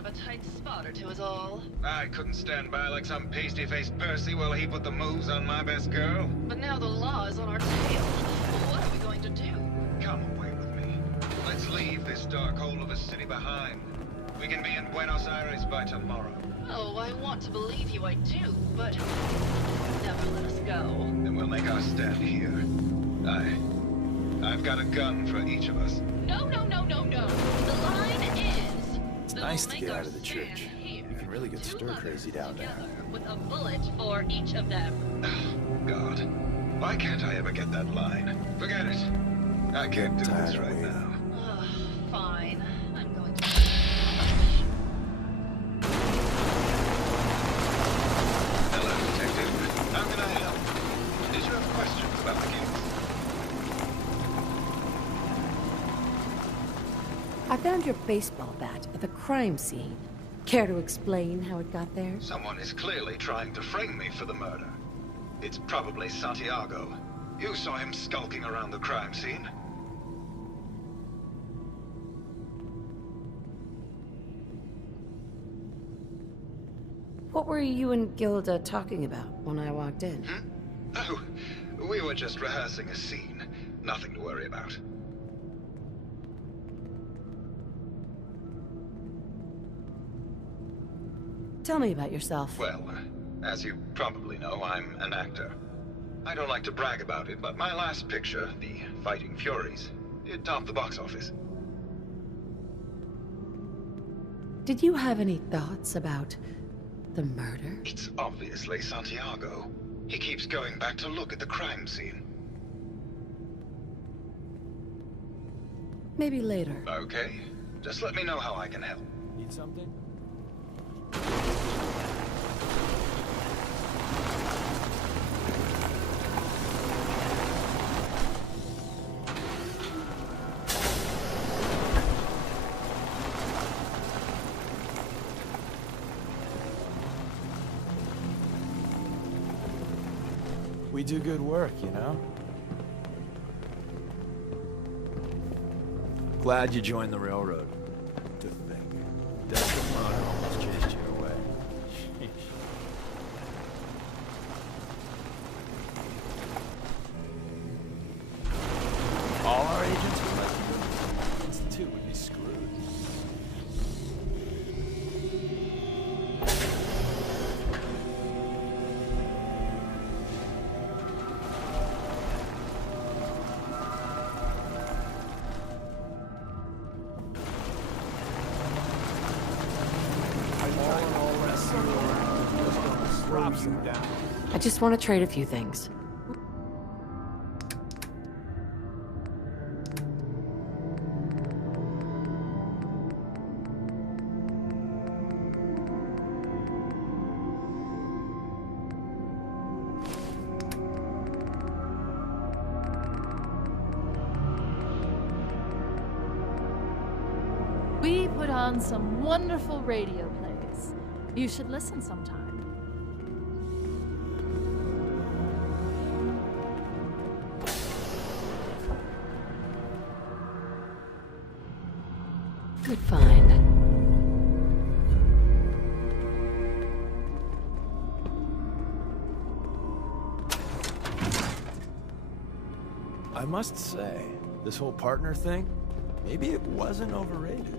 of a tight spot or two is all. I couldn't stand by like some pasty-faced Percy while he put the moves on my best girl. But now the law is on our tail. What are we going to do? Come away with me. Let's leave this dark hole of a city behind. We can be in Buenos Aires by tomorrow. Oh, I want to believe you, I do, but never let us go. Then we'll make our stand here. I've got a gun for each of us. No, no, no, no, no. The line is... It's nice to get out of the church. You can really get stir-crazy down there. With a bullet for each of them. Oh, God. Why can't I ever get that line? Forget it. I can't do this right now. Fine. I'm going to... Hello, Detective. How can I help? Did you have questions about the case? I found your baseball bat at the crime scene. Care to explain how it got there? Someone is clearly trying to frame me for the murder. It's probably Santiago. You saw him skulking around the crime scene. What were you and Gilda talking about when I walked in? Oh, we were just rehearsing a scene. Nothing to worry about. Tell me about yourself. Well, as you probably know, I'm an actor. I don't like to brag about it, but my last picture, The Fighting Furies, it topped the box office. Did you have any thoughts about the murder? It's obviously Santiago. He keeps going back to look at the crime scene. Maybe later. Okay. Just let me know how I can help. Need something? We do good work, you know? Glad you joined the railroad. To think. Desperate almost chased you away. All our agents were like you. Institute would be screwed. I just want to trade a few things. We put on some wonderful radio plays. You should listen sometime. Good find. I must say, this whole partner thing, maybe it wasn't overrated.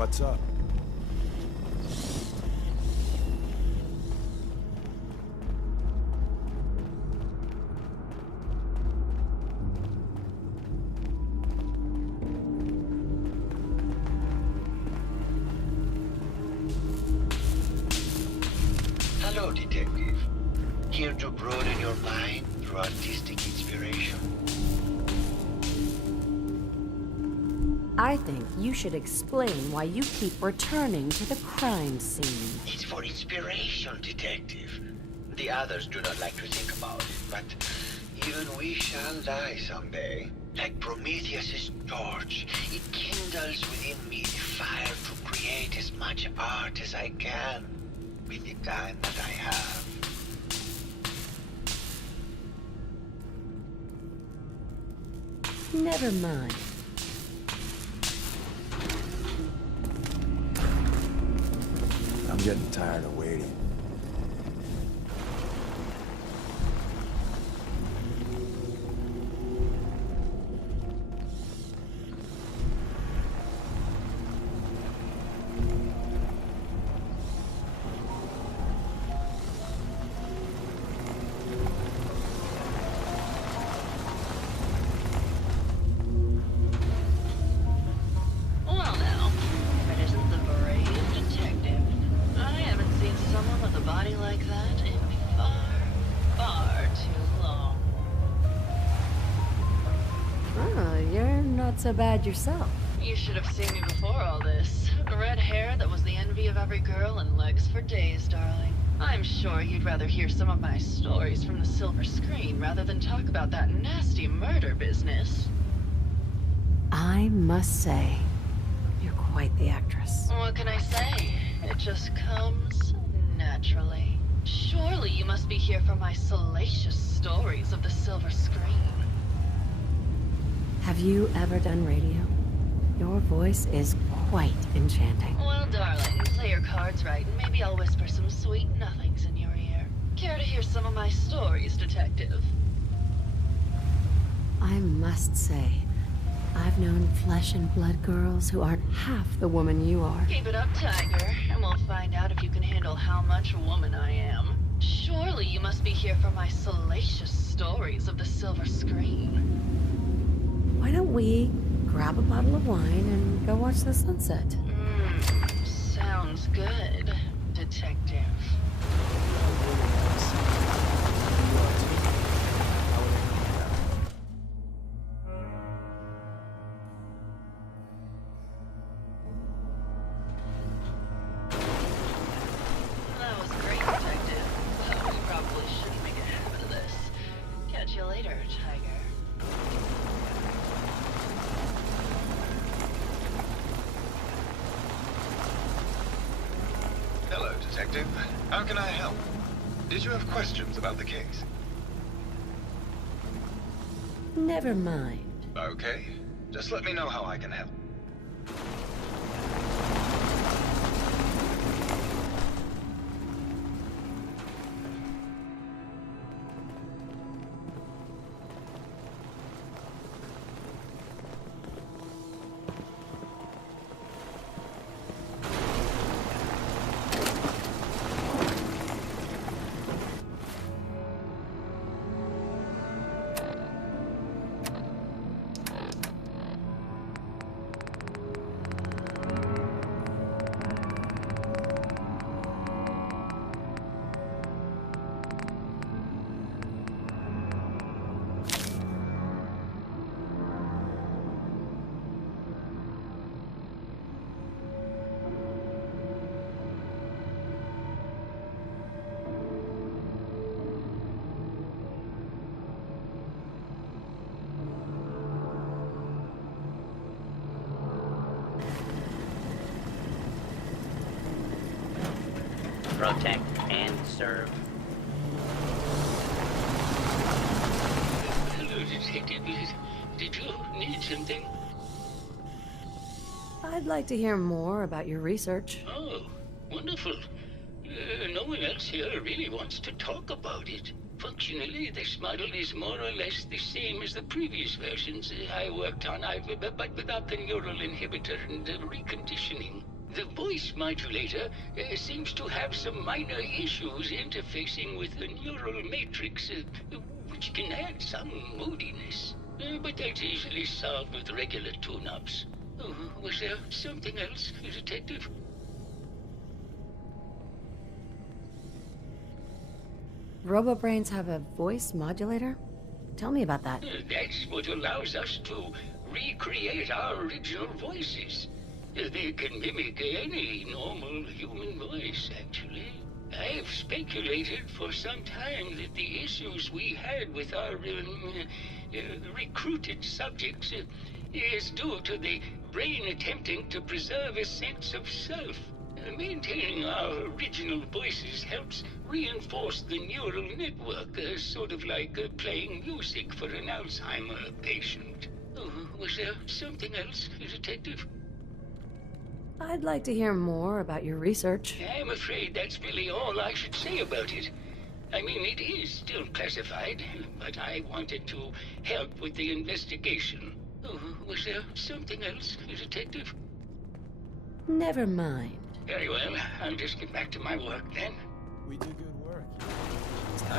What's up? radio, Detective. Here to broaden your mind through artistic inspiration. I think you should explain why you keep returning to the crime scene. It's for inspiration, Detective. The others do not like to think about it, but even we shall die someday. Like Prometheus's torch, it kindles within me the fire to create as much art as I can with the time that I have. Never mind. I'm getting tired of waiting. Well now, if it isn't the brave detective. I haven't seen someone with a body like that in far too long. Oh, you're not so bad yourself. You should have seen me before all this. Red hair that was the envy of every girl and legs for days, darling. I'm sure you'd rather hear some of my stories from the silver screen rather than talk about that nasty murder business. I must say, you're quite the actress. What can I say? It just comes naturally. Surely you must be here for my salacious stories of the silver screen. Have you ever done radio? Your voice is quite enchanting. Well, darling, play your cards right, and maybe I'll whisper some sweet nothings in your ear. Care to hear some of my stories, detective? I must say, I've known flesh and blood girls who aren't half the woman you are. Keep it up, Tiger, and we'll find out if you can handle how much woman I am. Surely you must be here for my salacious stories of the silver screen. Why don't we grab a bottle of wine and go watch the sunset? Sounds good, detective. That was great, detective. But we probably shouldn't make a habit of this. Catch you later, Tiger. Hello, Detective. How can I help? Did you have questions about the case? Never mind. Okay. Just let me know how I can help. Protect and serve. Hello, Detective. Did you need something? I'd like to hear more about your research. Oh, wonderful. No one else here really wants to talk about it. Functionally, this model is more or less the same as the previous versions I worked on, but without the neural inhibitor and the reconditioning. The voice modulator seems to have some minor issues interfacing with the neural matrix, which can add some moodiness. But that's easily solved with regular tune-ups. Was there something else, Detective? RoboBrains have a voice modulator? Tell me about that. That's what allows us to recreate our original voices. They can mimic any normal human voice, actually. I've speculated for some time that the issues we had with our recruited subjects is due to the brain attempting to preserve a sense of self. Maintaining our original voices helps reinforce the neural network, sort of like playing music for an Alzheimer patient. Was there something else, Detective? I'd like to hear more about your research. I'm afraid that's really all I should say about it. I mean, it is still classified, but I wanted to help with the investigation. Was there something else, Detective? Never mind. Very well. I'll just get back to my work then. We do good work. It's nice.